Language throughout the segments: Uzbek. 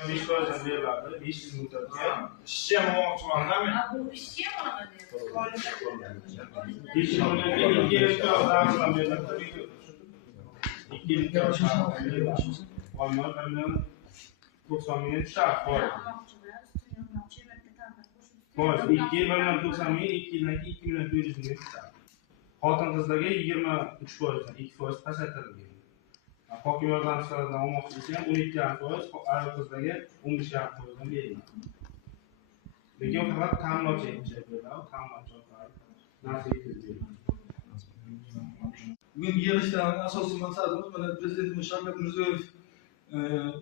25% beriladi, 500 muddatga. Ishchi ham olmoqchiman-da men. Bu ishchi ham olaman deyapsiz. 5 millionga 2 hektar zamin beriladi. 2 hektar olma 1 million 90 ming tushadi. Xo'sh, 2 million 90 ming, 2 yildan 2 million 400 ming tushadi. Xotin-qizlarga 23%dan 2% pasaytirilgan. Hokim yordamchilaridan olmoqchi bo'lsa ham 12,5%, ayol-qizlarga 15,5%dan beriladi. Lekin faqat ta'minotchi beriladi, ta'minotchi narsa yetkazib Bugun yig'ilishdan asosiy maqsadimiz mana Prezidentimiz Shavkat Mirziyoyev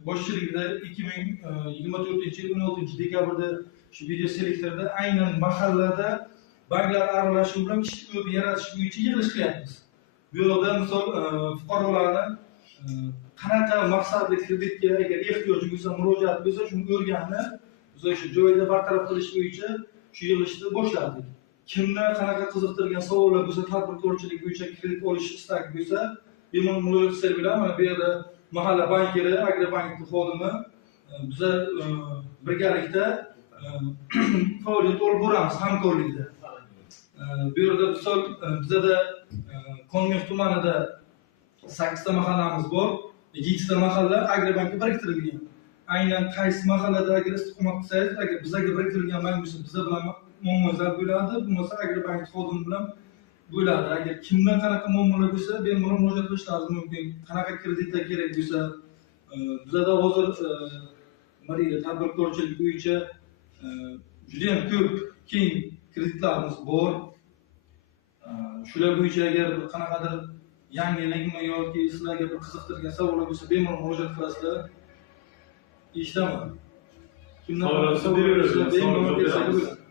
boshchiligida 2024-yil 16 dekabrda shu video selektorda aynan mahallada banklar aralashuvi bilan ish ko'pi yaratish bo'yicha yig'ilish qilyapmiz. Bu yerda misol fuqarolarni qanaqa maqsadli kreditga agar ehtiyoji bo'lsa, murojaat bo'lsa, shuni o'rganib, biz o'sha joyida bartaraf qilish bo'yicha shu yig'ilishni boshladik. Kimni qanaqa qiziqtirgan savollar bo'lsa, tadbirkorchilik bo'yicha kredit olish istagi bo'lsa, bemalol murojaat qilsa bo'ladi. Mana bu yerda mahalla bankiri, Agrobank xodimi biz birgalikda faoliyat olib boramiz hamkorlikda. Bu yerda misol bizda Konmef tumanida 8 ta mahallamiz bor, 7 ta mahalla Agrobankga biriktirilgan. Aynan qaysi mahallada agar istiqomat qilsangiz, agar bizga biriktirilgan bank bo'lsa, biz bilan muammolar bo'ladi, bo'lmasa Agrobank xodimi bilan bo'ladi. Agar kimdan qanaqa muammolar bo'lsa, bemalol murojaat qilishlari mumkin. Qanaqa kreditlar kerak bo'lsa, bizda hozir tadbirkorchilik bo'yicha juda ham ko'p keng kreditlarimiz bor. Shular bo'yicha agar qanaqadir yangilikmi yoki sizlarga bir qiziqtirgan savollar bo'lsa, bemalol murojaat qilasizlar. Eshitaman. Kimdan qanaqa savollar bo'lsa, bemalol bersangiz bo'ladi.